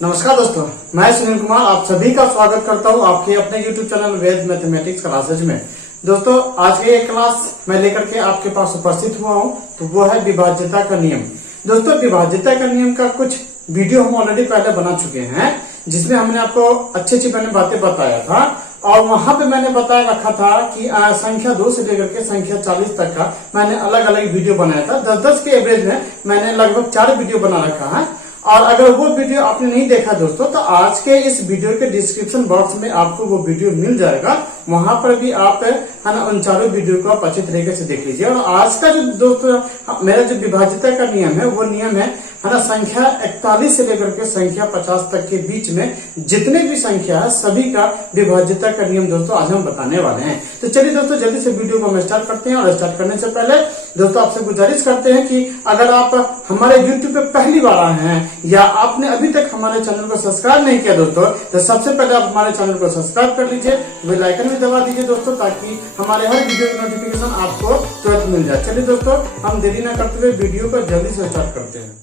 नमस्कार दोस्तों, मैं सुनील कुमार आप सभी का स्वागत करता हूं आपके अपने YouTube चैनल वेद मैथमेटिक्स क्लासेज में। दोस्तों, आज की एक क्लास मैं लेकर के आपके पास उपस्थित हुआ हूं, तो वो है विभाज्यता का नियम। दोस्तों, विभाज्यता का नियम का कुछ वीडियो हम ऑलरेडी पहले बना चुके हैं, जिसमें हमने आपको अच्छी मैंने बातें बताया था और वहां पे मैंने बताया रखा था कि संख्या 2 से लेकर के संख्या 40 तक का मैंने अलग अलग वीडियो बनाया था। 10-10 के एवरेज में मैंने लगभग 4 वीडियो बना रखा है। और अगर वो वीडियो आपने नहीं देखा दोस्तों, तो आज के इस वीडियो के डिस्क्रिप्शन बॉक्स में आपको वो वीडियो मिल जाएगा। वहां पर भी आप है ना उन चारों वीडियो को आप अच्छी तरीके से देख लीजिए। और आज का जो दोस्तों मेरा जो विभाज्यता का नियम है वो नियम है ना संख्या 41 से लेकर के संख्या 50 तक के बीच में जितने भी संख्या है सभी का विभाज्यता का नियम दोस्तों आज हम बताने वाले हैं। तो चलिए दोस्तों, जल्दी से वीडियो को हम स्टार्ट करते हैं। और स्टार्ट करने से पहले दोस्तों आपसे गुजारिश करते हैं कि अगर आप हमारे YouTube पे पहली बार आए हैं या आपने अभी तक हमारे चैनल को सब्सक्राइब नहीं किया दोस्तों, तो सबसे पहले आप हमारे चैनल को सब्सक्राइब कर लीजिए, बेल आइकन भी दबा दीजिए दोस्तों, ताकि हमारे हर वीडियो की नोटिफिकेशन आपको तुरंत मिल जाए। चलिए दोस्तों, हम देरी न करते हुए वीडियो को जल्दी से स्टार्ट करते हैं।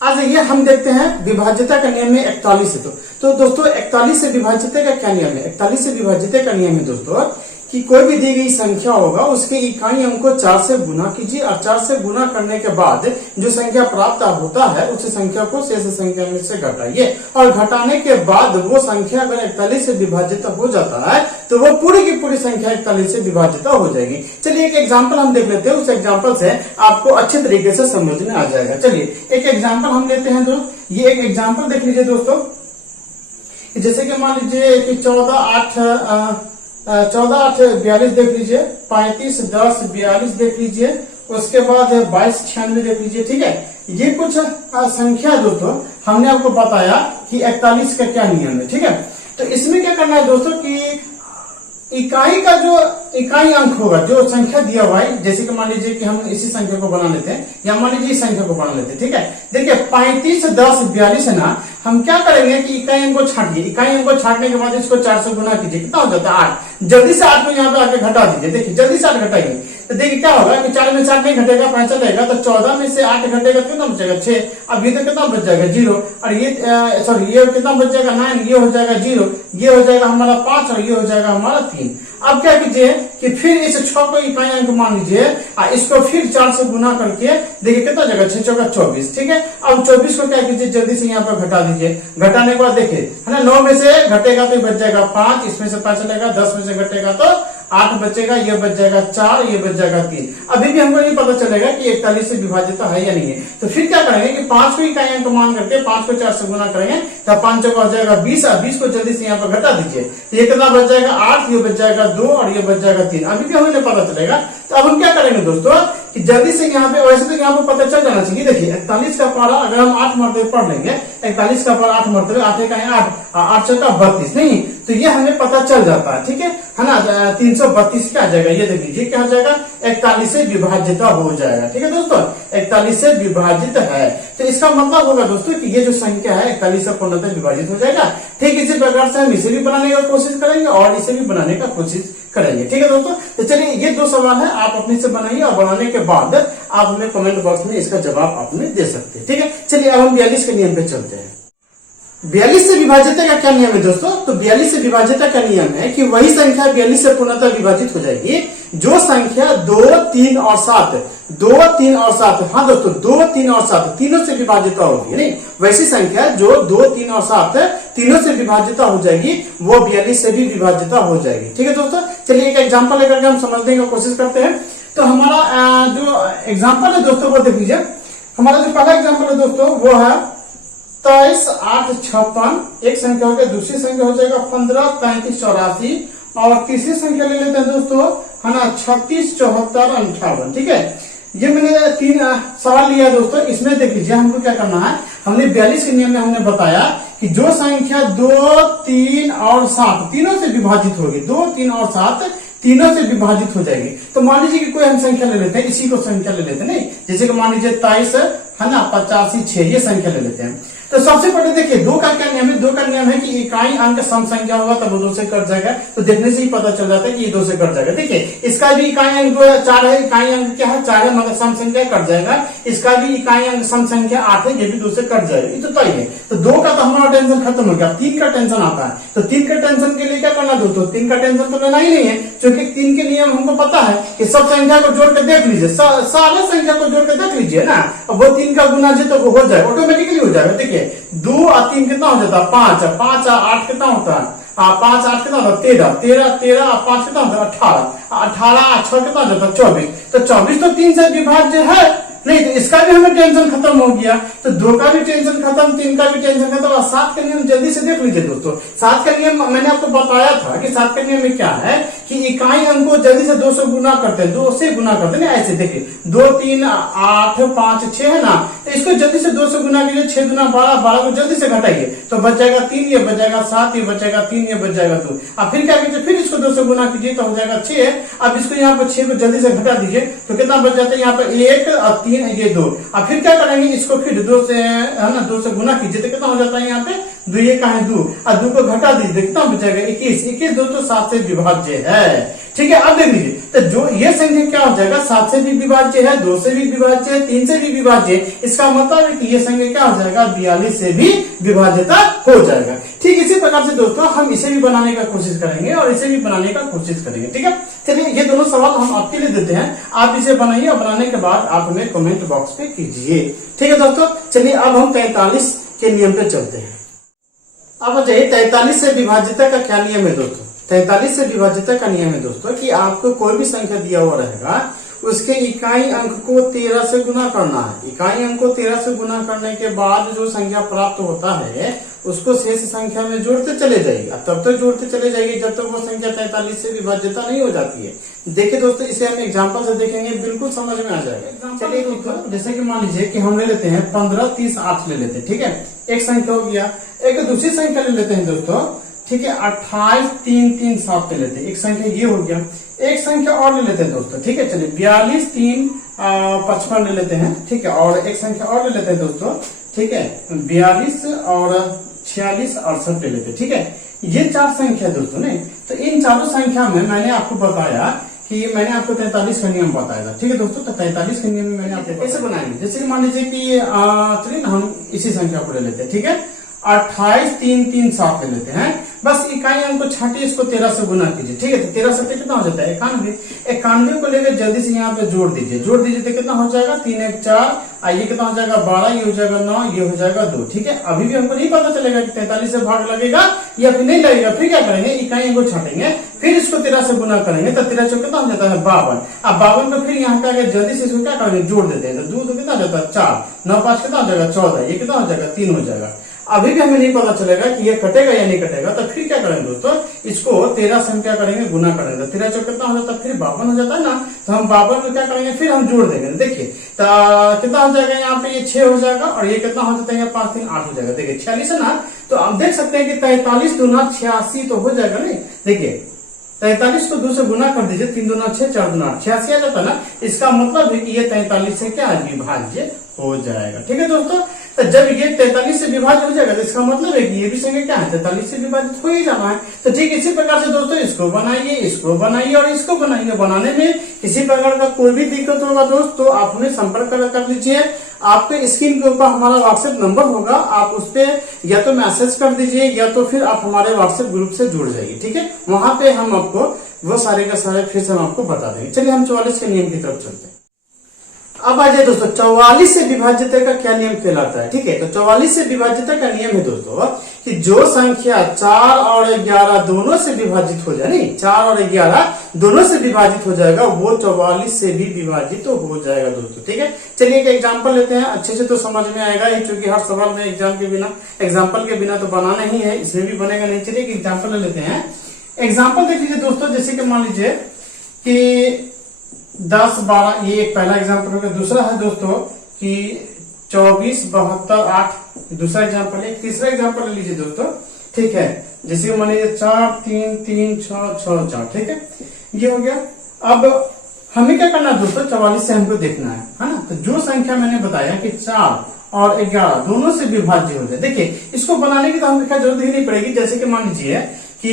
आज ये हम देखते हैं विभाज्यता का नियम है 41 से। तो दोस्तों 41 से विभाज्यता का क्या नियम है? 41 से विभाज्यता का नियम है दोस्तों कि कोई भी दी गई संख्या होगा उसके इकाई अंक को 4 से गुना कीजिए और 4 से गुना करने के बाद जो संख्या प्राप्त होता है उस संख्या को शेष संख्या में से घटाइए। और घटाने के बाद वो संख्या अगर 41 से विभाजित हो जाता है तो वो पूरी की पूरी संख्या 41 से विभाजित हो जाएगी। चलिए एक एग्जाम्पल हम देख लेते हैं, उस एग्जाम्पल से आपको अच्छे तरीके से समझ में आ जाएगा। चलिए एक एग्जाम्पल हम लेते हैं। तो ये एक एग्जाम्पल देख लीजिए दोस्तों, जैसे कि मान लीजिए कि 14-8-42 देख लीजिए, 35-10-42 देख लीजिए, उसके बाद 22-96 देख लीजिए। ठीक है, ये कुछ संख्या दोस्तों हमने आपको बताया कि 41 का क्या नियम है। ठीक है, तो इसमें क्या करना है दोस्तों कि इकाई का जो इकाई अंक होगा, जो संख्या दिया हुआ है, जैसे कि मान लीजिए कि हम इसी संख्या को बना लेते हैं या मान लीजिए इस संख्या को बना लेते हैं। ठीक है, देखिए 35-10-42 है ना, हम क्या करेंगे कि इकाई अंक को छाटिए। इकाई अंक को छाटने के बाद इसको 4 से गुना कीजिए, कितना हो जाता है 8। जल्दी से 8 को यहाँ पे आके घटा दीजिए। देखिए जल्दी से 8 घटाइए तो देखिए क्या होगा कि 4 में 4 नहीं घटेगा, 5 चलेगा, तो 14 में से 8 घटेगा कितना बचेगा 6। अब ये तो कितना बच जाएगा 0, और ये सॉरी ये कितना बच जाएगा 9, ये हो जाएगा 0, ये हो जाएगा हमारा 5 और ये हो जाएगा हमारा 3। अब क्या कीजिए कि फिर इस 6 को इकाई अंक मान लीजिए, इसको फिर 4 से गुना करके देखिए कितना जगह 6 चौका 24। ठीक है, अब 24 को क्या कीजिए जल्दी से यहाँ पर घटा दीजिए। घटाने के बाद देखिए है ना, 9 में से घटेगा तो बच जाएगा 5, इसमें से 5 चलेगा, 10 में से घटेगा तो 8 बचेगा, ये बच जाएगा 4, ये बच जाएगा 3। अभी भी हमको ये पता चलेगा कि 41 से विभाजित है या नहीं है। तो फिर क्या करेंगे कि 5 को इकाई अंक मान करके 5 को 4 से गुना करेंगे तो 5 चौका हो जाएगा 20, और 20 को जल्दी से यहाँ पर घटा दीजिए, ये कितना बच जाएगा 8, ये बच जाएगा 2 और ये बच जाएगा 3। अभी भी हमें पता चलेगा। तो अब हम क्या करेंगे दोस्तों कि जल्दी से यहाँ पे, वैसे तो यहाँ पे पता चल जाना चाहिए। देखिए 41 का पारा अगर हम 8 मरतबे पढ़ लेंगे, 41 का पारा 8 मरतबे, 8 का 8 चौका 32 नहीं, तो ये हमें पता चल जाता है। ठीक है ना, 332 क्या आ जाएगा, ये देख लीजिए क्या हो जाएगा 41 से विभाजित हो जाएगा। ठीक है दोस्तों, 41 से विभाजित है, तो इसका मतलब होगा दोस्तों कि ये जो संख्या है 41 से पूर्णतः विभाजित हो जाएगा। ठीक इसी प्रकार से हम इसे भी बनाने का कोशिश करेंगे और इसे भी बनाने का कोशिश करेंगे। ठीक है दोस्तों, तो चलिए ये 2 सवाल है, आप अपने से बनाइए और बनाने के बाद आप हमें कमेंट बॉक्स में इसका जवाब आपने दे सकते हैं। ठीक है, चलिए अब हम 42 के नियम पे चलते हैं। 42 से विभाज्यता का क्या नियम है दोस्तों? तो 42 से विभाज्यता का नियम है कि वही संख्या 42 से पूर्णतः विभाजित हो जाएगी जो संख्या 2, 3 और 7, 2, 3 और 7, हाँ दोस्तों 2, 3 और 7 तीनों से विभाजित होगी। नहीं, वैसी संख्या जो 2, 3 और 7 तीनों से विभाजित हो जाएगी, वो 42 से भी विभाजित हो जाएगी। ठीक है दोस्तों, चलिए एक एग्जाम्पल लेकर के हम समझने की कोशिश करते हैं। तो हमारा जो एग्जाम्पल है दोस्तों वो देख लीजिए। हमारा जो पहला एग्जाम्पल है दोस्तों वो है 23, 8, 56, एक संख्या हो गया, दूसरी संख्या हो जाएगा 15, 35, 84, और तीसरी संख्या ले लेते हैं दोस्तों है ना 36, 74, 58। ठीक है, ये मैंने 3 सवाल लिया दोस्तों। इसमें देख लीजिए हमको क्या करना है, हमने 42 के नियम में हमने बताया कि जो संख्या 2, 3 और 7 तीनों से विभाजित होगी, 2, 3 और 7 तीनों से विभाजित हो जाएगी। तो मान लीजिए कि कोई हम संख्या ले लेते हैं, इसी को संख्या ले लेते हैं, नहीं जैसे कि मान लीजिए 23 है ना 85, 6 ये संख्या ले लेते हैं। तो सबसे पहले देखिए दो का क्या नियम है, दो का नियम है कि इकाई अंक सम संख्या होगा तब वो दो से कट जाएगा। तो देखने से ही पता चल जाता है कि ये दो से कट जाएगा। देखिए इसका भी इकाई अंक 4 है, इकाई अंक क्या है 4 है, मगर सम संख्या कट जाएगा। इसका भी इकाई अंक सम संख्या 8 है, ये भी 2 से कट जाएगा। ये तो तय है। तो 2 का तो हमारा टेंशन खत्म हो गया। 3 का टेंशन आता है, तो 3 का टेंशन के लिए क्या करना दोस्तों, 3 का टेंशन तो लेना ही नहीं है, क्योंकि 3 के नियम हमको पता है कि सब संख्या को जोड़ के देख लीजिए, सारे संख्या को जोड़ के देख लीजिए ना, अब वो 3 का गुना जी तो वो हो जाएगा, ऑटोमेटिकली हो जाएगा। देखिए 2 और 3 कितना हो जाता है 5, 5 और 8 कितना होता है 5 8 कितना होता है 13, 13 और 5 कितना होता है 18, 18 और 6 कितना हो जाता है 24। तो 24 तो 3 से विभाज्य है नहीं, तो इसका भी हमें टेंशन खत्म हो गया। तो 2 का भी टेंशन खत्म, 3 का भी टेंशन खत्म। और 7 का नियम जल्दी से देख लीजिए दोस्तों। 7 का नियम मैंने आपको बताया था कि 7 का नियम में क्या है कि इकाई अंक को जल्दी से 2 से गुना करते हैं, 2 से गुना करते हैं ना, ऐसे देखिए 2 3 8 5 6 है ना, तो इसको जल्दी से 2 से गुना कीजिए, 6 गुना 12, 12 को जल्दी से घटाइए तो बच जाएगा 3, ये बच जाएगा 7, ये बच जाएगा 3, ये बच जाएगा 2। अब फिर क्या कीजिए, फिर इसको 2 से गुना कीजिए तो हो जाएगा 6। अब इसको यहाँ पर 6 को जल्दी से घटा दीजिए तो कितना बच जाता है यहाँ पर 1 और 3, ये 2। अब फिर क्या करेंगे, इसको फिर 2 से है ना 2 से गुना कीजिए तो कितना हो जाता है यहाँ पे 2, ये कहा है 2 और 2 को घटा दीजिए कितना बचेगा 21, 21 2 तो 7 से विभाज्य है। ठीक है, अब देख लीजिए तो जो ये संख्या क्या हो जाएगा 7 से भी विभाज्य है, 2 से भी विभाज्य है, 3 से भी विभाज्य है। इसका मतलब है कि ये संख्या क्या हो जाएगा 42 से भी विभाज्यता हो जाएगा। ठीक इसी प्रकार से दोस्तों हम इसे भी बनाने का कोशिश करेंगे और इसे भी बनाने का कोशिश करेंगे। ठीक है, चलिए ये दोनों सवाल हम आपके लिए देते हैं, आप इसे बनाइए और बनाने के बाद आप हमें कमेंट बॉक्स पे कीजिए। ठीक है दोस्तों, चलिए अब हम 43 के नियम पे चलते हैं। अब जाइए 43 से विभाज्यता का क्या नियम है दोस्तों। 43 से विभाज्यता का नियम है दोस्तों कि आपको कोई भी संख्या दिया हुआ रहेगा उसके इकाई अंक को 13 से गुना करना है। इकाई अंक को 13 से गुना करने के बाद जो संख्या प्राप्त होता है उसको शेष संख्या में जोड़ते चले जाइए। तब तक जोड़ते चले जाइए जब तक वो संख्या 43 से विभाज्यता नहीं हो जाती है। देखिए दोस्तों इसे हम एग्जांपल से देखेंगे, बिल्कुल समझ में आ जाएगा। चलिए जैसे कि मान लीजिए कि हम ले लेते हैं 15 30 8 ले लेते हैं। ठीक है, एक संख्या हो गया। एक दूसरी संख्या ले लेते हैं दोस्तों, ठीक है 28 3 3 7 ले लेते हैं, एक संख्या ये हो गया। एक संख्या और ले लेते हैं दोस्तों, ठीक है चलिए 42 3 55 ले लेते हैं। ठीक है, और एक संख्या और ले लेते हैं दोस्तों, ठीक है 42 और 46 68 ले लेते हैं। ठीक है, ये 4 संख्या दोस्तों ने, तो इन चारों संख्या में मैंने आपको बताया कि मैंने आपको 43 का नियम बताया था। ठीक है दोस्तों, तो 43 के नियम में मैंने आपको कैसे बनाएंगे, जैसे कि मान लीजिए कि चलिए हम इसी संख्या को ले लेते हैं। ठीक है, 28 3 3 7 ले लेते हैं। बस इकाई अंक को छाटिए, इसको 13 से गुना कीजिए। ठीक है, तो 13 से कितना हो जाता है 91। 91 को लेकर जल्दी से यहाँ पे जोड़ दीजिए, जोड़ दीजिए तो कितना हो जाएगा 3 1 4, ये कितना हो जाएगा 12, ये हो जाएगा 9, ये हो जाएगा 2। ठीक है, अभी भी हमको नहीं पता चलेगा कि 43 से भाग लगेगा या फिर नहीं लगेगा। फिर क्या करेंगे, इकाई अंक को छाटेंगे, फिर इसको 13 से गुना करेंगे तो 13 कितना हो जाता है 52। अब 52 को फिर यहाँ पे जल्दी से इसको क्या करेंगे जोड़ देते हैं, तो 2 तो कितना हो जाता है 4, 9 5 कितना हो जाएगा 14, ये कितना हो जाएगा 3 हो जाएगा। अभी भी हमें नहीं पता चलेगा कि ये कटेगा या नहीं कटेगा, तो फिर क्या करेंगे दोस्तों, इसको 13 से हम क्या करेंगे गुना करेंगे, 13 चौक कितना हो जाता है फिर 52 हो जाता है ना, तो हम 52 में क्या करेंगे फिर हम जोड़ देंगे। देखिए तो कितना हो जाएगा यहाँ पे ये 6 हो जाएगा और ये कितना हो जाता है 5 3 8 हो जाएगा। देखिए 46 है ना, तो आप देख सकते हैं कि 43 दूना 86 तो हो जाएगा नहीं। देखिए 43 को 2 से गुना कर दीजिए, 3 दूना 6 4 दूना 8 86 आ जाता है ना। इसका मतलब है कि ये 43 से क्या विभाज्य हो जाएगा। ठीक है दोस्तों, तो जब ये 43 से विभाज्य हो जाएगा तो इसका मतलब है कि ये भी संख्या क्या है 43 से विभाजित हो ही जाना है। तो ठीक इसी प्रकार से दोस्तों इसको बनाइए, इसको बनाइए और इसको बनाइए। बनाने में किसी प्रकार का कोई भी दिक्कत होगा दोस्त तो आप हमें संपर्क कर लीजिए। आपके स्क्रीन के ऊपर हमारा व्हाट्सएप नंबर होगा, आप उस पर या तो मैसेज कर दीजिए या तो फिर आप हमारे व्हाट्सएप ग्रुप से जुड़ जाइए। ठीक है, वहां पे हम आपको वो सारे का सारे फिर से हम आपको बता देंगे। चलिए हम 44 के नियम की तरफ चलते हैं। अब आ जाए दोस्तों 44 से विभाज्यता का क्या नियम कहलाता है। ठीक है, तो 44 से विभाज्यता का नियम है दोस्तों कि जो संख्या 4 और 11 दोनों से विभाजित हो जाए, नहीं 4 और 11 दोनों से विभाजित हो जाएगा, वो 44 से भी विभाजित तो हो जाएगा दोस्तों। ठीक है, चलिए एक एग्जांपल लेते हैं, अच्छे से तो समझ में आएगा ही, क्योंकि हर सवाल में एग्जाम्पल के बिना तो बनाना ही है, इसमें भी बनेगा नहीं। चलिए एक एग्जाम्पल ले लेते हैं। एग्जाम्पल देख लीजिए दोस्तों, जैसे कि मान लीजिए कि 10 12, ये एक पहला एग्जांपल होगा। दूसरा है दोस्तों कि 24 72 8, दूसरा एग्जांपल है। तीसरा एग्जांपल ले लीजिए दोस्तों, ठीक है, जैसे कि मान लीजिए 4 3 3 6 6 4। ठीक है, ये हो गया। अब हमें क्या करना है दोस्तों, 44 से हमको देखना है ना। तो जो संख्या मैंने बताया कि 4 और 11 दोनों से विभाज्य हो जाए। देखिए इसको बनाने की तो हमें जरूरत ही नहीं पड़ेगी। जैसे कि मान लीजिए कि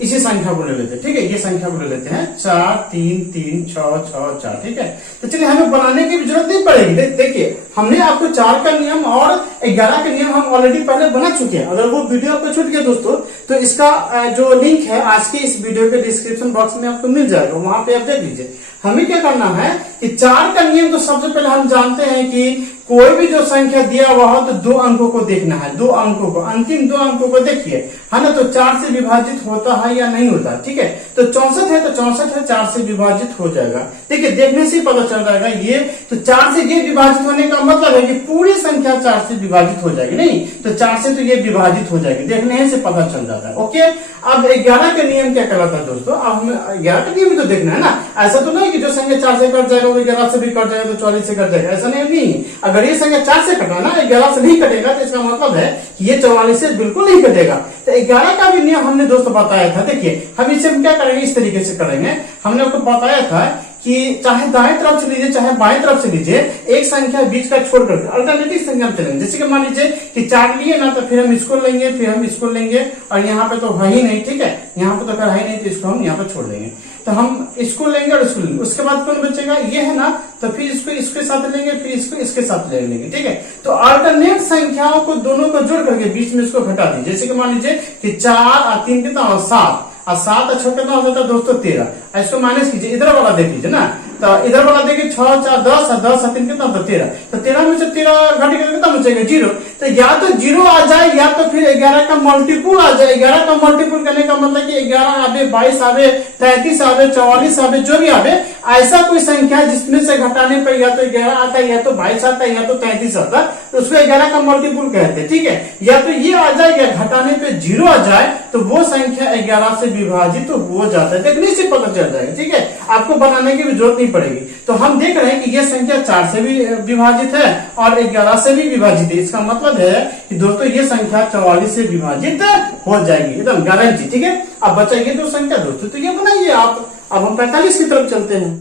इसी संख्या को ले लेते हैं, ठीक है, ये संख्या को ले लेते हैं 4 3 3 6 6 4, ठीक है। तो चलिए हमें बनाने की भी जरूरत नहीं पड़ेगी। देखिए हमने आपको 4 का नियम और 11 का नियम हम ऑलरेडी पहले बना चुके हैं। अगर वो वीडियो आपको छूट गया दोस्तों तो इसका जो लिंक है आज के इस वीडियो के डिस्क्रिप्शन बॉक्स में आपको मिल जाएगा, वहां पे आप देख लीजिए। हमें क्या करना है कि 4 का नियम तो सबसे पहले हम जानते हैं कि कोई भी जो संख्या दिया हुआ हो तो 2 अंकों को देखना है, 2 अंकों को, अंतिम 2 अंकों को देखिए, है ना। तो 4 से विभाजित होता है या नहीं होता, ठीक है। तो 64 है तो 64 है 4 से विभाजित हो जाएगा। देखिए देखने से पता चल जाएगा ये तो 4 से ये विभाजित होने का मतलब है कि पूरी संख्या 4 से विभाजित हो जाएगी, नहीं तो 4 से तो ये विभाजित हो जाएगी, देखने से पता चल जाता है। ओके, अब 11 का नियम क्या कहलाता है दोस्तों? अब हमें 11 का नियम तो देखना है ना। ऐसा तो नहीं कि जो संख्या 4 से कट जाएगा वो 11 से भी कट जाएगा तो 44 से कट जाएगा, ऐसा नहीं। अगर ये संख्या 4 से कटा ना 11 से नहीं कटेगा तो इसका मतलब है कि ये 44 से बिल्कुल नहीं कटेगा। तो 11 का भी नियम हमने दोस्तों बताया था। देखिए हम इसे क्या करेंगे, इस तरीके से करेंगे। हमने आपको बताया था कि चाहे दाएं तरफ से लीजिए चाहे बाएं तरफ से लीजिए, एक संख्या बीच का छोड़ करके अल्टरनेटिव संख्या में चलेंगे। जैसे कि मान लीजिए कि 4 लिए ना तो फिर हम इसको लेंगे, फिर हम इसको लेंगे, और यहाँ पे तो है ही नहीं, ठीक है, यहाँ पे तो है ही नहीं, तो इसको हम यहाँ पे छोड़ देंगे। तो हम इसको लेंगे और इसको लेंगे, उसके बाद कौन बचेगा, ये है ना, तो फिर इसको इसके साथ लेंगे, फिर इसको इसके साथ ले लेंगे, ठीक है। तो अल्टरनेट संख्याओं को दोनों को जोड़ करके बीच में इसको घटा दीजिए। जैसे कि मान लीजिए कि 4 और 3 कितना हो 7, और 7 और 6 कितना हो जाता है दोस्तों 13। इसको माइनस कीजिए, इधर वाला देख लीजिए ना, तो इधर वाला देखिए 6 4 10 और 10 और 3 कितना होता 13। तो 13 में से 13 घट के कितना बचेगा 0। तो या तो 0 आ जाए या तो फिर 11 का मल्टीपुल आ जाए। 11 का मल्टीपुल करने का मतलब कि 11 आवे, 22 आवे, 33 आवे, 44 आवे, जो भी आवे, ऐसा कोई संख्या जिसमें से घटाने पर या तो 11 आता है या तो 22 आता है या तो 33 आता है, तो उसको 11 का मल्टीपुल कहते हैं, ठीक है। या तो ये आ जाए या घटाने पे 0 आ जाए तो वो संख्या 11 से विभाजित तो हो जाता है, देखने से पता चल जाएगा, ठीक है। आपको बनाने की भी जरूरत नहीं पड़ेगी। तो हम देख रहे हैं कि ये संख्या 4 से भी विभाजित है और 11 से भी विभाजित है। इसका मतलब है कि दोस्तों ये संख्या 44 से विभाजित हो जाएगी, एकदम गारंटी, ठीक है। अब बचा ये 2 संख्या दोस्तों, तो ये बनाइए आप। अब हम 45 की तरफ चलते हैं।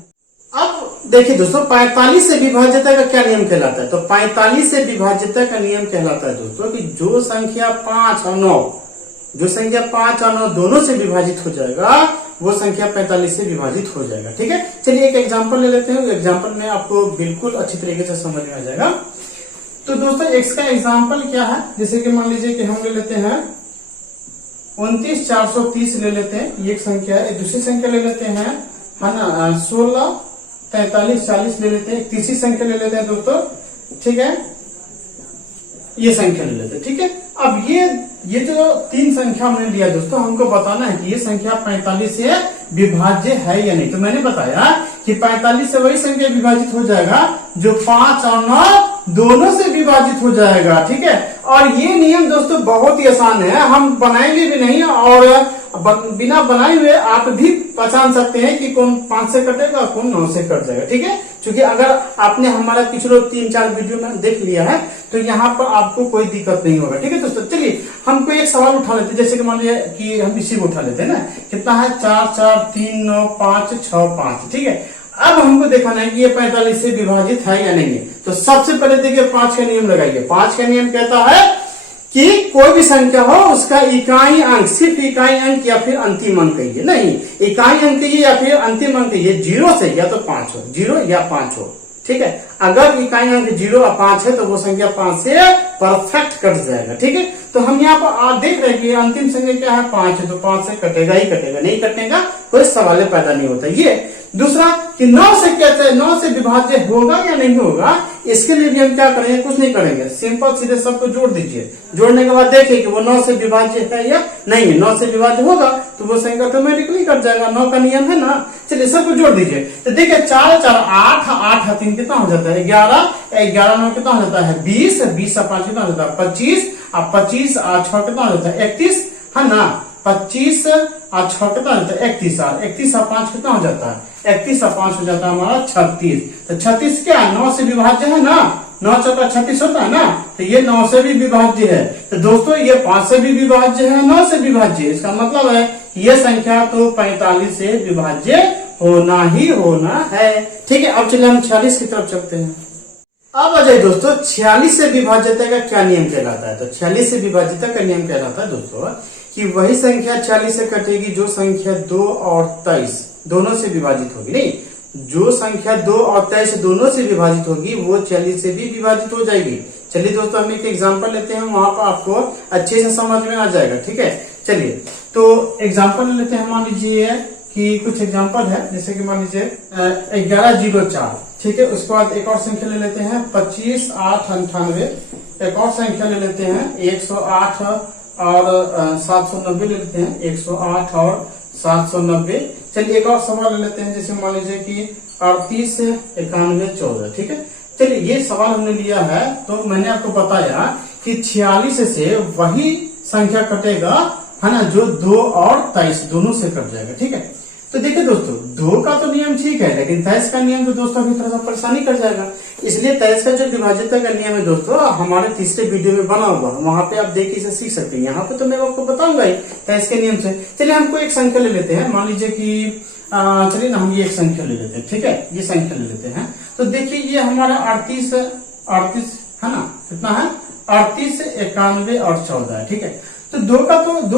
अब देखिए दोस्तों 45 से विभाज्यता का क्या नियम कहलाता है? तो 45 से विभाज्यता का नियम कहलाता है दोस्तों कि जो संख्या 5 और 9, जो संख्या 5 और 9 दोनों से विभाजित हो जाएगा वो संख्या 45 से विभाजित हो जाएगा, ठीक है। चलिए एक एग्जांपल ले लेते हैं, एग्जांपल में आपको बिल्कुल अच्छी तरीके से समझ में आ जाएगा। तो दोस्तों x का एग्जांपल क्या है, जैसे कि मान लीजिए कि हम ले लेते हैं 29 430 ले लेते हैं, ये एक संख्या है। एक दूसरी संख्या ले लेते हैं, है ना, 16 43 40 ले लेते हैं। एक तीसरी संख्या ले लेते हैं दोस्तों, ठीक है, ये संख्या ले लेते हैं, ठीक है। अब ये जो 3 संख्या हमने लिया दोस्तों, हमको बताना है कि ये संख्या 45 से विभाज्य है या नहीं। तो मैंने बताया कि 45 से वही संख्या विभाजित हो जाएगा जो 5 और 9 दोनों से विभाजित हो जाएगा, ठीक है। और ये नियम दोस्तों बहुत ही आसान है, हम बनाएंगे भी नहीं और बिना बनाए हुए आप भी पहचान सकते हैं कि कौन 5 से कटेगा कौन 9 से कट जाएगा, ठीक है। क्योंकि अगर आपने हमारा पिछले 3-4 वीडियो में देख लिया है तो यहाँ पर आपको कोई दिक्कत नहीं होगा, ठीक है दोस्तों। चलिए हमको एक सवाल उठा लेते हैं, जैसे कि मान लीजिए कि हम इसी को उठा लेते हैं ना, कितना है 4 4 3 9 5 6 5, ठीक है। अब हमको देखना है कि ये 45 से विभाजित है या नहीं है। तो सबसे पहले देखिए 5 का नियम लगाइए। 5 का नियम कहता है कि कोई भी संख्या हो उसका इकाई अंक, सिर्फ इकाई अंक या फिर अंतिम अंक कहिए, नहीं इकाई अंक कहिए या फिर अंतिम अंक कहिए, 0 से या तो 5 हो, 0 या 5 हो, ठीक है। अगर इकाई अंक 0 और 5 है तो वो संख्या 5 से परफेक्ट कट जाएगा, ठीक है। तो हम यहाँ पर देख रहे हैं कि अंतिम संख्या क्या है 5 है, तो 5 से कटेगा ही कटेगा, नहीं कटने का कोई सवाल पैदा नहीं होता। ये दूसरा कि 9 से कहते हैं 9 से विभाज्य होगा या नहीं होगा, इसके लिए भी हम क्या करेंगे, कुछ नहीं करेंगे, सिंपल सीधे सबको जोड़ दीजिए। जोड़ने के बाद देखिए कि वो 9 से विभाज्य है या नहीं है। 9 से विभाज्य होगा तो वो संख्या ऑटोमेटिकली कट जाएगा, 9 का नियम है ना। चलिए सबको जोड़ दीजिए। तो देखिए 4 4 8 8 3 कितना हो जाता है 11, 11 9 कितना हो जाता है 20, 20 और 5 कितना हो जाता है 25, और 25 और 6 कितना हो जाता है 31, है ना। 25 और 6 कितना हो जाता है 31, और 31 और 5 कितना हो जाता है 31 और 5 हो जाता है हमारा 36। तो 36 क्या है 9 से विभाज्य है ना, 9 चौका 36 होता है ना, तो ये 9 से भी विभाज्य है। तो दोस्तों ये 5 से भी विभाज्य है, 9 से विभाज्य है। इसका मतलब है ये संख्या तो 45 से विभाज्य होना ही होना है, ठीक है। अब चलिए हम 46 की तरफ चलते हैं। अब आ जाए दोस्तों 46 से विभाज्यता का क्या नियम कहलाता है। तो 46 से विभाज्यता का नियम कहलाता है दोस्तों कि वही संख्या 46 से कटेगी जो संख्या 2 और 23 दोनों से विभाजित होगी। नहीं, जो संख्या 2 और 23 दोनों से विभाजित होगी वो 46 से भी विभाजित हो जाएगी। चलिए दोस्तों हम एक एग्जाम्पल लेते हैं, वहां पर आपको अच्छे से समझ में आ जाएगा। ठीक है, चलिए तो एग्जाम्पल ले लेते हैं। मान लीजिए कि कुछ एग्जाम्पल है, जैसे कि मान लीजिए 1104। ठीक है, उसके बाद एक और संख्या ले लेते हैं 25 8 98। एक और संख्या ले लेते हैं 108 और 790 ले लेते हैं 108 और 790। चलिए एक और सवाल ले लेते हैं, जैसे मान लीजिए कि 38 91 14। ठीक है, चलिए ये सवाल हमने लिया है। तो मैंने आपको बताया कि 46 से वही संख्या कटेगा, है ना, जो 2 और 23 दोनों से कट जाएगा। ठीक है, तो देखिए दोस्तों 2 का तो नियम ठीक है, लेकिन 23 का नियम तो दोस्तों अभी थोड़ा सा परेशानी कर जाएगा। इसलिए 23 का जो विभाज्यता का नियम है दोस्तों हमारे तीसरे वीडियो में बना हुआ, वहां पे आप देख इसे सीख सकते हैं। यहाँ पे तो मैं आपको बताऊंगा ही 23 के नियम से। चलिए हमको एक संख्या ले लेते हैं, मान लीजिए कि चलिए ना हम ये एक संख्या ले लेते हैं। ठीक है, ये संख्या ले लेते हैं। तो देखिए ये हमारा 38 है ना, कितना है 38 91 और 14 है। ठीक है, तो 2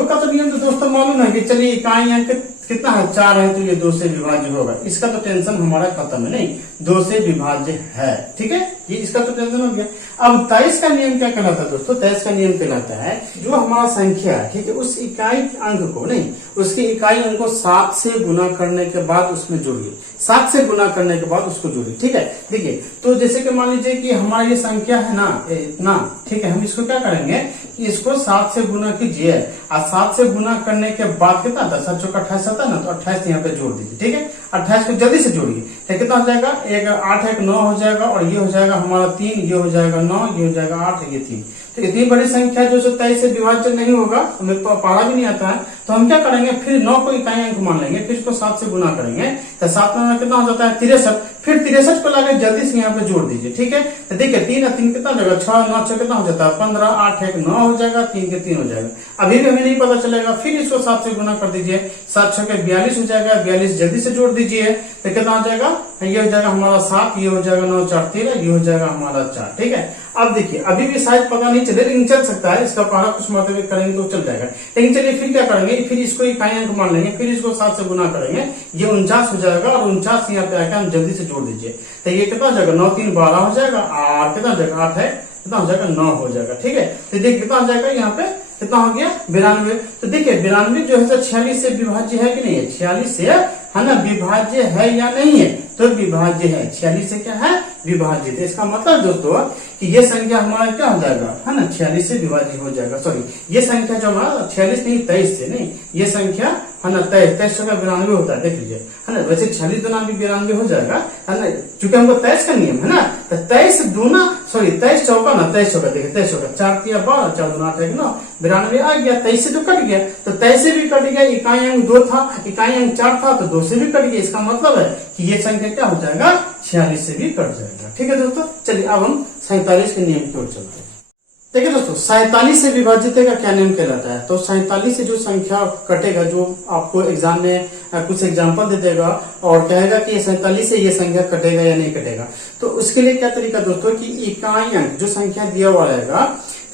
का तो नियम तो दोस्तों मालूम है कि चलिए इकाई अंक कितना है 4 है, तो ये 2 से विभाज्य होगा। इसका तो टेंशन हमारा खत्म है, नहीं 2 से विभाज्य है। ठीक है, ये इसका तो टेंशन हो गया। अब 23 का नियम क्या कहलाता है दोस्तों? 23 का नियम कहलाता है जो हमारा संख्या है, ठीक है, उस इकाई अंक को नहीं, उसकी इकाई अंक को 7 से गुना करने के बाद उसमें जोड़िए। 7 से गुना करने के बाद उसको जोड़िए। ठीक है, देखिए तो जैसे कि मान लीजिए कि हमारा ये संख्या है ना इतना, ठीक है, हम इसको क्या करेंगे, इसको 7 से गुना कीजिए और 7 से गुना करने के बाद कितना था, 7 चौका 28 आता है ना, तो 28 यहाँ पे जोड़ दीजिए। ठीक है, 28 को जल्दी से जोड़िए, तो कितना हो जाएगा, एक 8 1 9 हो जाएगा, और ये हो जाएगा हमारा 3, ये हो जाएगा 9, ये हो जाएगा 8, ये 3। तो इतनी बड़ी संख्या जो 23 से विभाज्य नहीं होगा, हमें पढ़ा भी नहीं आता है, तो हम क्या करेंगे, फिर 9 को इकाई अंक मान लेंगे, फिर इसको 7 से गुना करेंगे, तो 7 में कितना हो जाता है 63। फिर 63 को लाके जल्दी से यहाँ पे जोड़ दीजिए। ठीक है, तो देखिए 3 और 3 कितना हो जाएगा, 6 9 6 कितना हो जाता है 15, 8 1 9 हो जाएगा, 3 के 3 हो जाएगा। अभी भी हमें नहीं पता चलेगा, फिर इसको 7 से गुना कर दीजिए, 7 6 के 42 हो जाएगा, 42 जल्दी से जोड़ दीजिए, तो कितना हो जाएगा, ये हो जाएगा हमारा 7, ये हो जाएगा 9 4 13, ये हो जाएगा हमारा 4। ठीक है, अब देखिए अभी भी शायद पता नहीं चले, लेकिन चल सकता है, इसका पहला कुछ मतलब करेंगे तो चल जाएगा। लेकिन चलिए फिर क्या करेंगे, फिर इसको इकाई अंक मान लेंगे, फिर इसको 7 से गुना करेंगे, ये 49 हो जाएगा, और 49 यहाँ पे आकर हम जल्दी से जोड़ दीजिए, तो ये कितना हो जाएगा 9 3 12 हो जाएगा, और कितना हो जाएगा 8 है, कितना हो जाएगा 9 हो जाएगा। ठीक है, तो देखिए कितना हो जाएगा, यहाँ पे कितना हो गया 92। तो देखिए 92 जो है 46 से विभाज्य है कि नहीं है, 46 से है ना विभाज्य है या नहीं है, तो विभाज्य है, 46 से क्या है विभाज्य। तो इसका मतलब दोस्तों कि ये संख्या हमारा क्या हो जाएगा, है ना 46 से विभाज्य हो जाएगा। सॉरी, ये संख्या जो हमारा 46 नहीं 23 से नहीं, ये संख्या है ना 23 का 92 होता है, देख लीजिए, है ना, वैसे 46 दूना भी 92 हो जाएगा, है ना, चूंकि हमको 23 का नियम है ना, तो 23 दूना, सॉरी 23 चौका ना, 23 चौका, देखिए 23 चौका 4 3 12, 4 दूना 8 1 9, 92 आ गया। 23 से तो कट गया, तो 23 से भी कट गया, इकाई अंक 2 था, इकाई अंक 4 था, तो 2 से भी कट गया। इसका मतलब है कि ये संख्या क्या हो जाएगा 46 से भी कट जाएगा। ठीक है दोस्तों, चलिए अब हम 47 के नियम की ओर चलते हैं। देखिए दोस्तों 47 से विभाज्यता का क्या नियम कहलाता है, तो 47 से जो संख्या कटेगा, जो आपको एग्जाम में कुछ एग्जांपल दे देगा और कहेगा कि 47 से ये संख्या कटेगा या नहीं कटेगा, तो उसके लिए क्या तरीका दोस्तों कि इकाई अंक जो संख्या दिया हुआ रहेगा,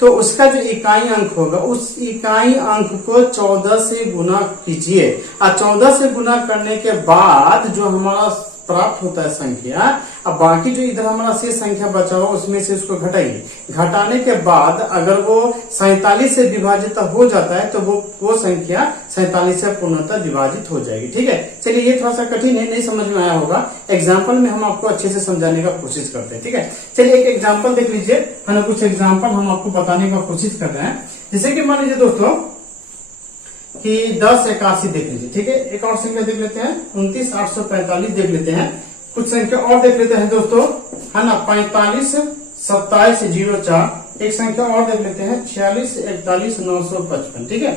तो उसका जो इकाई अंक होगा, उस इकाई अंक को 14 से गुना कीजिए, और 14 से गुना करने के बाद जो हमारा प्राप्त होता है संख्या, अब बाकी जो इधर हमारा शेष संख्या बचा हुआ उसमें से उसको घटाइए। घटाने के बाद अगर वो 47 से विभाजित हो जाता है, तो वो संख्या 47 से पूर्णतः विभाजित हो जाएगी। ठीक है, चलिए ये थोड़ा सा कठिन है, नहीं समझ में आया होगा, एग्जाम्पल में हम आपको अच्छे से समझाने का कोशिश करते हैं। ठीक है, चलिए एक एग्जाम्पल देख लीजिए, है ना, कुछ एग्जाम्पल हम आपको बताने का कोशिश कर रहे हैं। जैसे कि मान लीजिए दोस्तों कि 10 81 देख लीजिए। ठीक है, एक और संख्या देख लेते हैं 29 845 देख लेते हैं, कुछ संख्या और देख लेते हैं दोस्तों, है ना 45 27 04, एक संख्या और देख लेते हैं 46 41 955। ठीक है,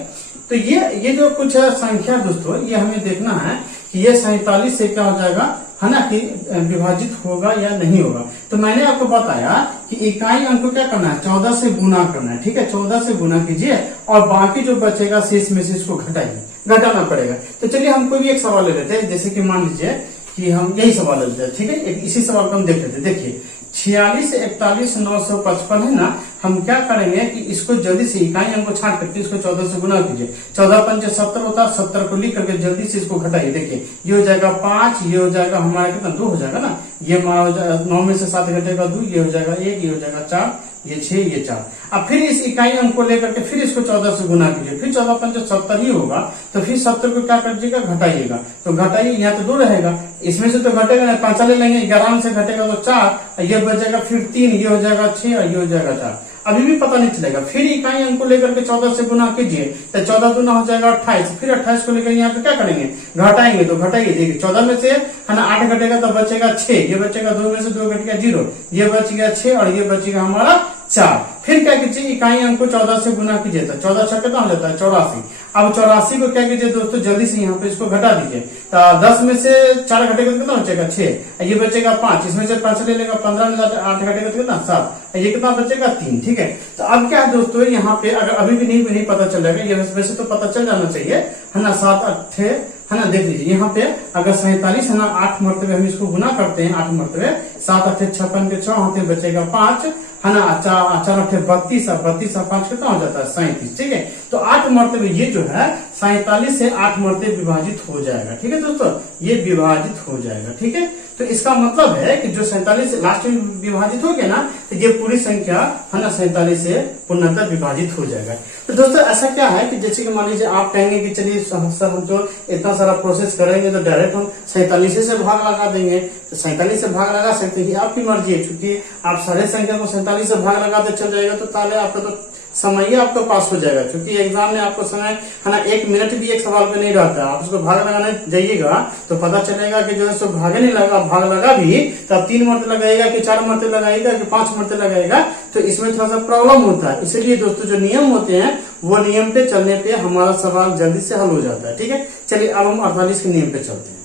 तो ये जो कुछ संख्या दोस्तों, ये हमें देखना है कि ये 47 से क्या हो जाएगा, है ना, कि विभाजित होगा या नहीं होगा। तो मैंने आपको बताया कि इकाई अंक को क्या करना है, 14 से गुना करना है। ठीक है, 14 से गुना कीजिए और बाकी जो बचेगा शेष में से इसको घटाइए, घटाना पड़ेगा। तो चलिए हम कोई भी एक सवाल ले लेते हैं, जैसे कि मान लीजिए कि हम यही सवाल ले लेते हैं। ठीक है, इसी सवाल को हम देख लेते हैं। देखिए 46 41 955 है ना, हम क्या करेंगे कि इसको जल्दी से इकाई अंक को छांट करके इसको 14 से गुना कीजिए। 14 पंचे 70 होता है, 70 को लिख करके जल्दी से इसको घटाइए। देखिए ये हो जाएगा 5, ये हो जाएगा हमारा कितना 2 हो जाएगा ना, ये हमारा हो जाएगा 9 में से 7 घटेगा 2, ये हो जाएगा 1, ये हो जाएगा 4, ये 6, ये 4। अब फिर इस इकाई अंक को लेकर के फिर इसको 14 से गुना कीजिए, फिर 14 पंचे 70 ही होगा, तो फिर 70 को क्या करिएगा घटाइएगा, तो घटाइए, यहाँ तो 2 रहेगा, इसमें से तो घटेगा ना, 5 ले लेंगे, 11 में से घटेगा तो 4, ये बचेगा फिर 3, ये हो जाएगा 6 और ये हो जाएगा 4। अभी भी पता नहीं चलेगा। फिर इकाई अंक को लेकर के 14 से गुना कीजिए, तो 14 गुना हो जाएगा 28, फिर 28 को लेकर यहाँ पे क्या करेंगे घटाएंगे, तो घटाइए। देखिए 14 में से है ना 8 घटेगा तो बचेगा 6, ये बचेगा 2 में से 2 घट गया 0, ये बच गया 6 और ये बचेगा हमारा 4। फिर क्या कीजिए इकाई अंक को 14 से गुना कीजिए, तो 14 छक्के कितना हो जाता है 84। अब 84 को क्या कीजिए दोस्तों, जल्दी से यहाँ पे इसको घटा दीजिए, तो 10 में से 4 घटेगा तो कितना बचेगा 6, ये बचेगा 5, इसमें से 5 ले लेगा, 15 में 8 घटेगा तो कितना 7, ये कितना बचेगा 3। ठीक है, तो अब क्या है दोस्तों, यहाँ पे अगर अभी भी नहीं पता चल रहा है, ये वैसे तो पता चल जाना चाहिए है ना, 7 8 है ना। देख लीजिए यहाँ पे अगर 47 है ना, 8 मरतबे हम इसको गुना करते हैं, 8 मरतबे 7 8 56 के 6 होते बचेगा 5 है ना, 4 8 32 और 32 और 5 कितना हो जाता है 37। ठीक है, तो 8 मरतबे ये जो है 47 से 8 मरतबे विभाजित हो जाएगा। ठीक है दोस्तों, ये विभाजित हो जाएगा। ठीक है, तो इसका मतलब है कि जो 47 लास्ट में विभाजित हो गया ना, तो ये पूरी संख्या है ना 47 से पूर्णतः विभाजित हो जाएगा। तो दोस्तों ऐसा क्या है कि जैसे कि मान लीजिए आप कहेंगे कि चलिए सर हम तो इतना सारा प्रोसेस करेंगे तो डायरेक्ट हम 47 से भाग लगा देंगे, तो 47 से भाग लगा सकते हैं, आपकी मर्जी है। चूंकि आप सारे संख्या को 47 से भाग लगाते चल जाएगा तो ताले आपका तो समय ही आपको पास हो जाएगा। क्योंकि एग्जाम में आपको समय है ना 1 मिनट भी एक सवाल पे नहीं रहता, आप उसको भाग लगाने जाइएगा तो पता चलेगा कि जो है सो भागे नहीं लगा, भाग लगा भी तो आप 3 मरते लगाएगा कि 4 मरते लगाएगा कि 5 मरते लगाएगा, तो इसमें थोड़ा सा प्रॉब्लम होता है। इसलिए दोस्तों जो नियम होते हैं वो नियम पे चलने पे हमारा सवाल जल्दी से हल हो जाता है। ठीक है, चलिए अब हम 48 के नियम पे चलते हैं।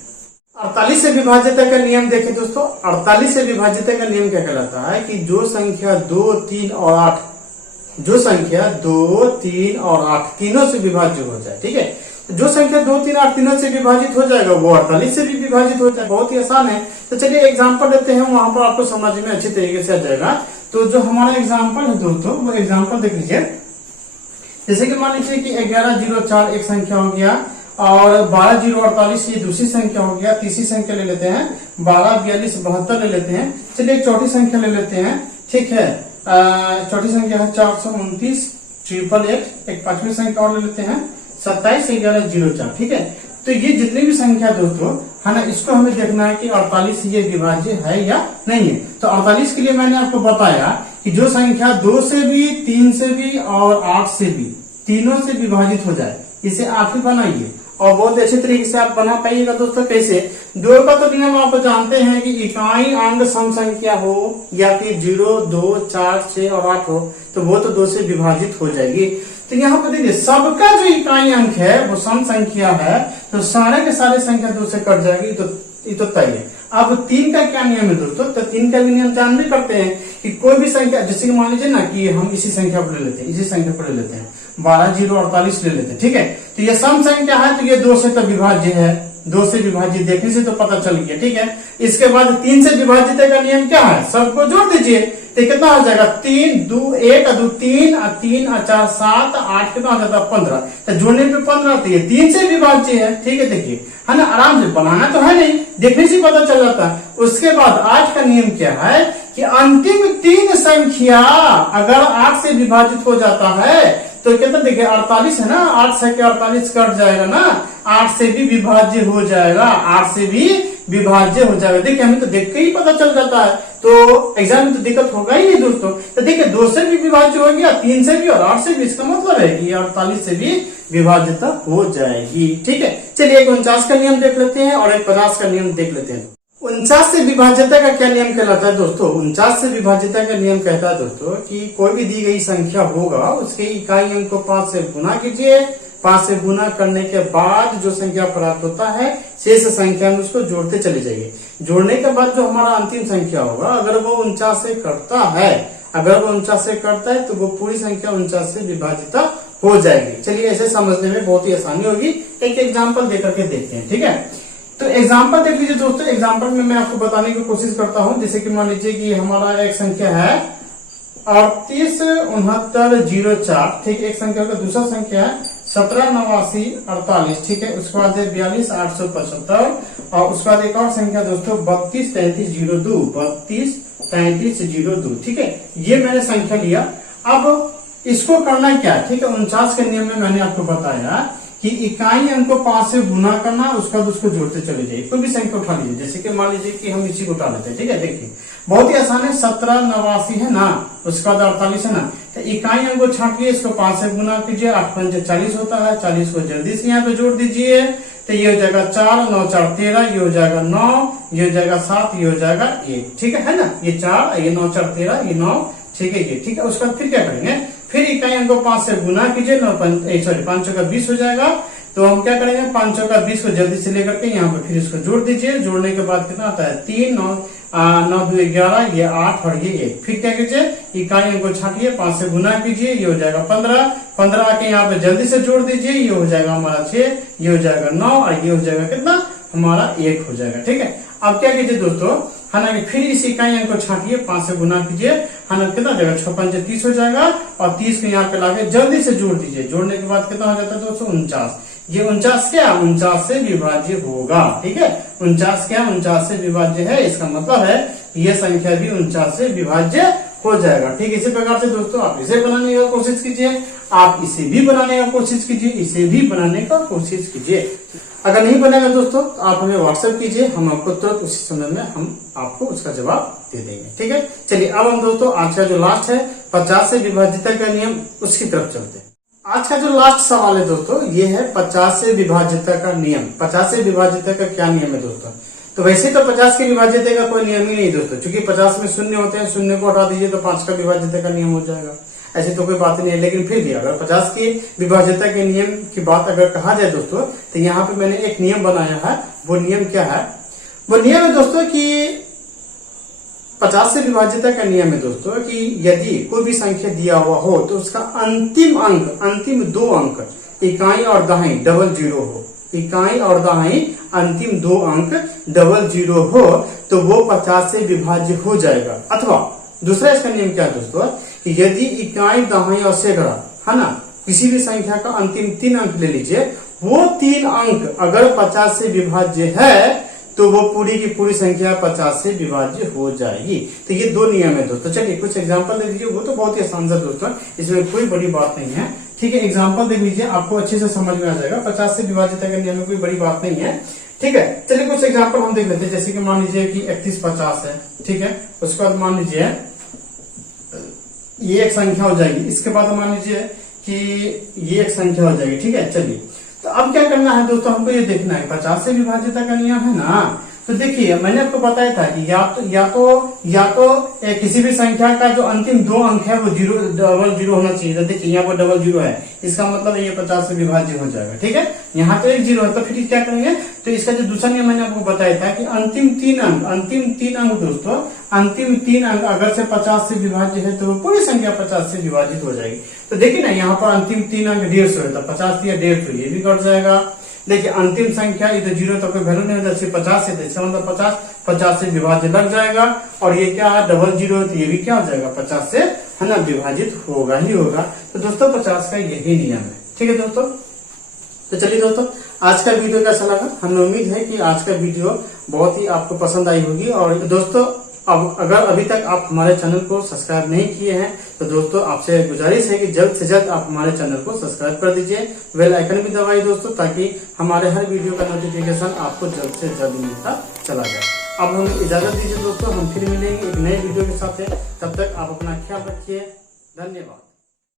48 से विभाज्यता का नियम देखें दोस्तों, 48 से विभाज्यता का नियम क्या कहलाता है कि जो संख्या 2, 3 और 8, जो संख्या 2, 3 और 8 तीनों से विभाज्य हो जाए। ठीक है, जो संख्या 2, 3, 8 तीनों से विभाजित हो जाएगा वो 48 से भी विभाजित हो जाएगा। बहुत ही आसान है। तो चलिए एग्जांपल लेते हैं, वहां पर आपको समझ में अच्छी तरीके से आ जाएगा। तो जो हमारा एग्जांपल है दोस्तों, वो एग्जांपल देख लीजिए। जैसे कि मान लीजिए कि 1104 एक संख्या हो गया और 12048 ये दूसरी संख्या हो गया। तीसरी संख्या ले लेते हैं 1242 72 ले लेते हैं। चलिए एक चौथी संख्या ले लेते हैं। ठीक है, चौथी संख्या है 429 888। एक पांचवी संख्या और ले लेते हैं 27 1104। ठीक है, तो ये जितनी भी संख्या दोस्तों है ना, इसको हमें देखना है कि 48 ये विभाज्य है या नहीं है। तो 48 के लिए मैंने आपको बताया कि जो संख्या 2 से भी, 3 से भी और 8 से भी तीनों से विभाजित हो जाए, इसे आप ही बनाइए और बहुत अच्छे तरीके से आप बना पाइएगा दोस्तों। कैसे? 2 का तो नियम आप जानते हैं कि इकाई अंक सम संख्या हो या फिर 0, 2, 4, 6 और 8 हो तो वो तो 2 से विभाजित हो जाएगी। तो यहाँ पर देखिए सबका जो इकाई अंक है वो सम संख्या है, तो सारे के सारे संख्या 2 से कट जाएगी। तो तय है। अब 3 का क्या नियम है दोस्तों? तो 3 का भी नियम जान भी करते हैं कि कोई भी संख्या, जैसे कि मान लीजिए ना कि हम इसी संख्या पर ले लेते हैं, इसी संख्या पर ले लेते हैं 12048 ले लेते हैं। ठीक है, तो ये सम संख्या है तो ये 2 से तो विभाज्य है। 2 से विभाजित देखने से तो पता चल गया। ठीक है, इसके बाद 3 से विभाजित का नियम क्या है? सबको जोड़ दीजिए तो कितना हो जाएगा? 3 2 1 2 3 3 4 7 8 कितना हो जाता है? 15। तो जोड़ने पे 15 तो ये 3 से विभाज्य है। ठीक है, देखिए है ना, आराम से बनाना तो है नहीं, देखने से पता चल जाता है। उसके बाद 8 का नियम क्या है कि अंतिम 3 संख्या अगर 8 से विभाजित हो जाता है तो कितना? देखिए 48 है ना, 8 से 48 कट जाएगा ना, 8 से भी विभाज्य हो जाएगा, 8 से भी विभाज्य हो जाएगा। देखिए हमें तो देख के ही पता चल जाता है, तो एग्जाम में तो दिक्कत होगा ही नहीं दोस्तों। तो देखिए 2 से भी विभाज्य हो गया, 3 से भी और 8 से भी, इसका मतलब है कि 48 से भी विभाज्यता हो जाएगी। ठीक है, चलिए एक 49 का नियम देख लेते हैं और एक 50 का नियम देख लेते हैं। 49 से विभाज्यता का क्या नियम कहलाता है दोस्तों? 49 से विभाज्यता का नियम कहता है दोस्तों कि कोई भी दी गई संख्या होगा उसके इकाई अंक को 5 से गुना कीजिए। 5 से गुना करने के बाद जो संख्या प्राप्त होता है शेष संख्या में उसको जोड़ते चले जाइए। जोड़ने के बाद जो हमारा अंतिम संख्या होगा अगर वो 49 से कटता है, अगर वो 49 से कटता है तो वो पूरी संख्या 49 से विभाजित हो जाएगी। चलिए ऐसे समझने में बहुत ही आसानी होगी। एक एग्जाम्पल देकर के देखते हैं। ठीक है, तो एग्जाम्पल देख लीजिए दोस्तों, एग्जाम्पल में मैं आपको बताने की कोशिश करता हूं। जैसे कि मान लीजिए कि हमारा एक संख्या है 386904, ठीक है, एक संख्या का। दूसरा संख्या है 178948, ठीक है। उसके बाद 42875 और उसके बाद एक और संख्या दोस्तों 323302, 323302, ठीक है। ये मैंने संख्या लिया। अब इसको करना क्या है, ठीक है। 49 के नियम में मैंने आपको बताया कि इकाई अंक को 5 से गुना करना, उसका बाद उसको जोड़ते चले जाइए। कोई भी संख्या उठा लीजिए, जैसे कि मान लीजिए कि हम इसी को उठा लेते हैं, ठीक है। देखिए बहुत ही आसान है, 1789 है ना, उसका बाद 48 है ना। तो इकाई अंक को छाटिए, इसको 5 से गुना कीजिए, 8 पंचे 40 होता है। 40 को जल्दी से यहाँ पे जोड़ दीजिए, तो ये हो जाएगा 4, 9 4 13, ये हो जाएगा 9, ये हो जाएगा 7, ये हो जाएगा 1, ठीक है ना। ये 4, ये 9 4 13, ये 9, ठीक है, ये ठीक है। उसका फिर क्या करेंगे, फिर इकाई अंक को 5 से गुना कीजिए, 5 चौका 20 हो जाएगा। तो हम क्या करेंगे, 5 चौका 20 को जल्दी से लेकर के यहाँ पे फिर इसको जोड़ दीजिए। जोड़ने के बाद कितना आता है, 3, 9 2 11, ये 8 और ये 1। फिर क्या कीजिए, इकाई अंक को छाटिए, 5 से गुना कीजिए, ये हो जाएगा 15, 15 के यहाँ पे जल्दी से जोड़ दीजिए, ये हो जाएगा हमारा 6, ये हो जाएगा 9 और ये हो जाएगा कितना, हमारा 1 हो जाएगा, ठीक है। अब क्या कीजिए दोस्तों, है ना, फिर इस इकाई अंक को छाटिए, 5 से गुना कीजिए, है ना, कितना हो जाएगा, 6 पंचे 30 हो जाएगा और 30 को यहाँ पे लाके जल्दी से जोड़ दीजिए। जोड़ने के बाद कितना हो जाता है दोस्तों, 49। ये 49 क्या, 49 से विभाज्य होगा, ठीक है। 49 क्या, 49 से विभाज्य है, इसका मतलब है ये संख्या भी 49 से विभाज्य हो जाएगा, ठीक। इसी प्रकार से दोस्तों आप इसे बनाने का कोशिश कीजिए, आप इसे भी बनाने का कोशिश कीजिए, इसे भी बनाने का कोशिश कीजिए। अगर नहीं बनेगा दोस्तों तो आप हमें व्हाट्सएप कीजिए, हम आपको तुरंत उसी समय में हम आपको उसका जवाब दे देंगे, ठीक है। चलिए अब हम दोस्तों आज का जो लास्ट है 50 से विभाज्यता का नियम, उसकी तरफ चलते हैं। आज का जो लास्ट सवाल है दोस्तों, ये है 50 से विभाज्यता का नियम। 50 से विभाज्यता का क्या नियम है दोस्तों, तो वैसे तो 50 की विभाज्यता का कोई नियम ही नहीं दोस्तों, क्योंकि 50 में शून्य होते हैं, शून्य को हटा दीजिए तो 5 का विभाज्यता का नियम हो जाएगा। ऐसी तो कोई बात नहीं है, लेकिन फिर भी अगर 50 की विभाज्यता के नियम की बात अगर कहा जाए दोस्तों, तो यहाँ पे मैंने एक नियम बनाया है। वो नियम क्या है, वो नियम है दोस्तों कि 50 से विभाज्यता का नियम है दोस्तों कि यदि कोई भी संख्या दिया हुआ हो तो उसका अंतिम अंक, अंतिम 2 अंक इकाई और दहाई डबल जीरो हो, इकाई और दहाई अंतिम 2 अंक डबल जीरो हो तो वो 50 से विभाज्य हो जाएगा। अथवा दूसरा इसका नियम क्या है दोस्तों, कि यदि इकाई दहाई और सैकड़ा, है ना, किसी भी संख्या का अंतिम 3 अंक ले लीजिए, वो 3 अंक अगर 50 से विभाज्य है तो वो पूरी की पूरी संख्या 50 से विभाज्य हो जाएगी। तो ये 2 नियम है दोस्तों। चलिए कुछ एग्जांपल देख लीजिए, वो तो बहुत ही आसान है दोस्तों, इसमें कोई बड़ी बात नहीं है, ठीक है। एग्जांपल देख लीजिए, आपको अच्छे से समझ में आ जाएगा। 50 से विभाज्यता के नियम में कोई बड़ी बात नहीं है, ठीक है। चलिए कुछ एग्जांपल हम देख लेते हैं। जैसे कि मान लीजिए कि 3150 है, ठीक है। उसके बाद मान लीजिए ये एक संख्या हो जाएगी, इसके बाद मान लीजिए कि ये एक संख्या हो जाएगी, ठीक है। चलिए तो अब क्या करना है दोस्तों, हमको ये देखना है 50 से विभाज्यता का नियम है ना। तो देखिए मैंने आपको बताया था कि या तो किसी भी संख्या का जो अंतिम 2 अंक है वो डबल जीरो होना चाहिए। तो देखिए यहाँ पर डबल जीरो है, इसका मतलब ये 50 से विभाज्य हो जाएगा, ठीक है। यहाँ तो 1 जीरो है, तो फिर क्या करेंगे, तो इसका जो दूसरा नियम मैंने आपको बताया था कि अंतिम 3 अंक दोस्तों, अंतिम 3 अंक अगर से 50 से विभाज्य है तो वो पूरी संख्या 50 से विभाजित हो जाएगी। तो देखिए ना, यहाँ पर अंतिम 3 अंक 150 है, तो 50 या 150, ये भी कट जाएगा। देखिए अंतिम संख्या ये तो 0 तो कोई वैल्यू नहीं होता, सिर्फ 50 से, इसका मतलब 50 से विभाज्य लग जाएगा। और ये क्या है, डबल जीरो, तो ये भी क्या हो जाएगा, 50 से, है ना, विभाजित होगा ही होगा। तो दोस्तों 50 का यही नियम है, ठीक है दोस्तों। तो चलिए दोस्तों आज का वीडियो कैसा लगा, हमें उम्मीद है कि आज का वीडियो बहुत ही आपको पसंद आई होगी। और दोस्तों अब अगर अभी तक आप हमारे चैनल को सब्सक्राइब नहीं किए हैं तो दोस्तों आपसे गुजारिश है कि जल्द से जल्द आप हमारे चैनल को सब्सक्राइब कर दीजिए, बेल आइकन भी दबाइए दोस्तों, ताकि हमारे हर वीडियो का नोटिफिकेशन आपको जल्द से जल्द मिलता चला जाए। अब हमें इजाजत दीजिए दोस्तों, हम फिर मिलेंगे एक नए वीडियो के साथ। तब तक आप अपना ख्याल रखिए, धन्यवाद।